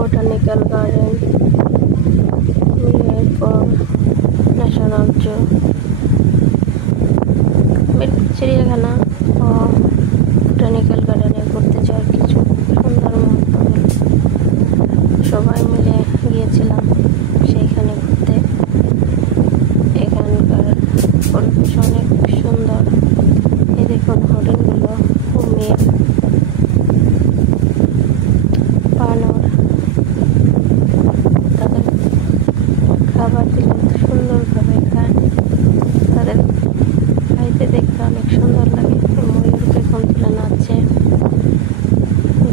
Botanical garden, Mirpur national জু, চিড়িয়াখানা ও botanical গার্ডেনে ঘুরতে যাওয়ার কিছু সুন্দর মুহূর্তগুলো সবাই মিলে গিয়েছিলাম সেইখানে ঘুরতে। এখানকার পরিবেশ অনেক সুন্দর। এই দেখুন হরিণগুলো, কুমির, বানর, তাদের খাবার দিলে সুন্দরভাবে খায়। তাদের খাইতে দেখতে অনেক সুন্দর লাগে। ময়ূর পেখম তুলে নাচছে,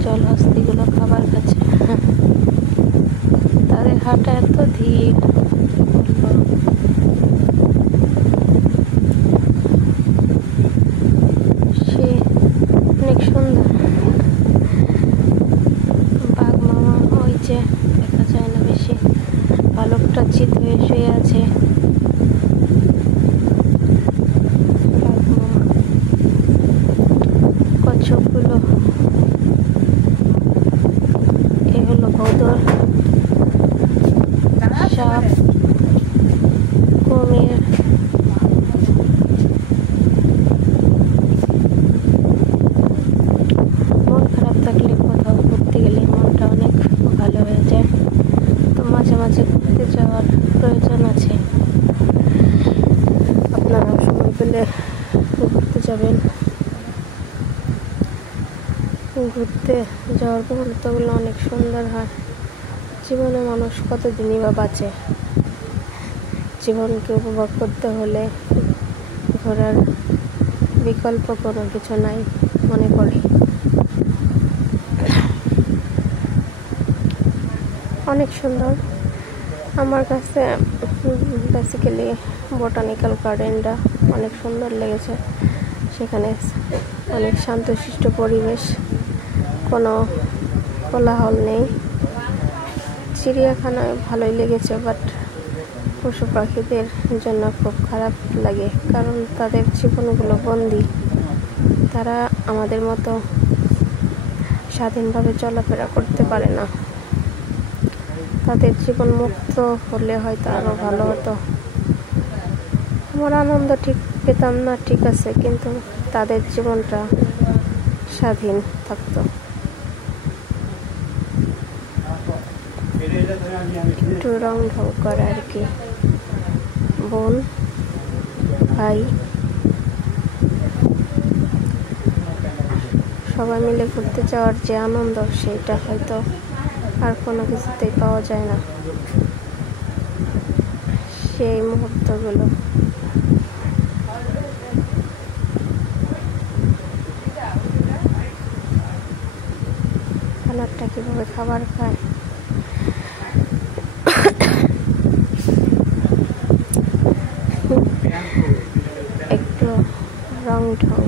জলহস্তিগুলো খাবার খাচ্ছে। তাদের হাঁটা এত ধীর, সে অনেক সুন্দর। বাঘ মামা ওই যে দেখা যায় না বেশি, পালকটা চিত হয়ে শুয়ে আছে। বাঘ মামা, কচ্ছপগুলো, এ হলো ভৌদর, সাপ, কুমির, মন খারাপ থাকলে কোথাও ঘুরতে গেলে মনটা অনেক ভালো হয়ে যায়। তো মাঝে মাঝে ঘুরতে যাওয়ার প্রয়োজন আছে। আপনারা সময় পেলে ঘুরতে যাবেন। ঘুরতে যাওয়ার মুহূর্তগুলো অনেক সুন্দর হয়। জীবনে মানুষ কতদিনই বা বাঁচে। জীবনকে উপভোগ করতে হলে ঘোরার বিকল্প কোনো কিছু নাই মনে করি। অনেক সুন্দর আমার কাছে বেসিক্যালি বোটানিক্যাল গার্ডেনটা অনেক সুন্দর লেগেছে। সেখানে অনেক শান্তশিষ্ট পরিবেশ, কোনো কোলাহল নেই। চিড়িয়াখানায় ভালোই লেগেছে, বাট পশু পাখিদের জন্য খুব খারাপ লাগে, কারণ তাদের জীবনগুলো বন্দি। তারা আমাদের মতো স্বাধীনভাবে চলাফেরা করতে পারে না। তাদের জীবন মুক্ত হলে হয়তো আরো ভালো হতো। আমার আনন্দ ঠিক পেতাম না, ঠিক আছে, কিন্তু তাদের জীবনটা স্বাধীন থাকতো। একটু রং ঢং করে আর কি। বোন, ভাই, সবাই মিলে ঘুরতে যাওয়ার যে আনন্দ, সেটা হয়তো আর কোনো কিছুতেই পাওয়া যায় না। সেই মুহূর্তগুলো খানারটা কিভাবে খাবার খায়, একটু রং ঢং।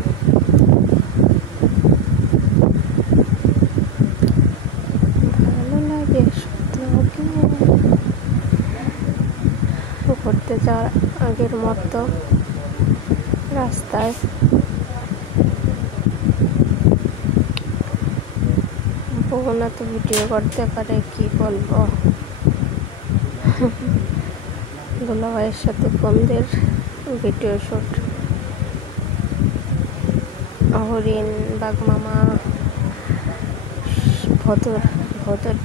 ভালো লাগে ঘুরতে যাওয়ার আগের মতো রাস্তায় বোনা তো ভিডিও করতে পারে, কি বলবো। দুলাভাইয়ের সাথে বোনদের ভিডিও শুট, হরিণ, বাঘ মামা, ভদর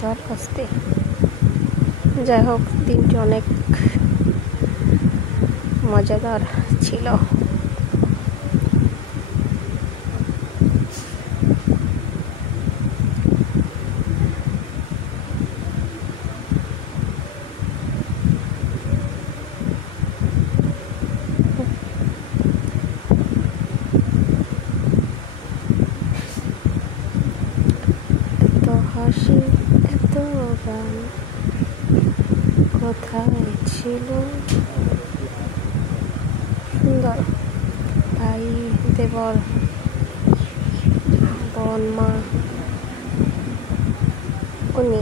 জলহস্তি। যাই হোক, দিনটি অনেক মজাদার ছিল। এত হাসি, এত গান কোথায় ছিল। সুন্দর ভাই, দেবর, বোন, মা, উনি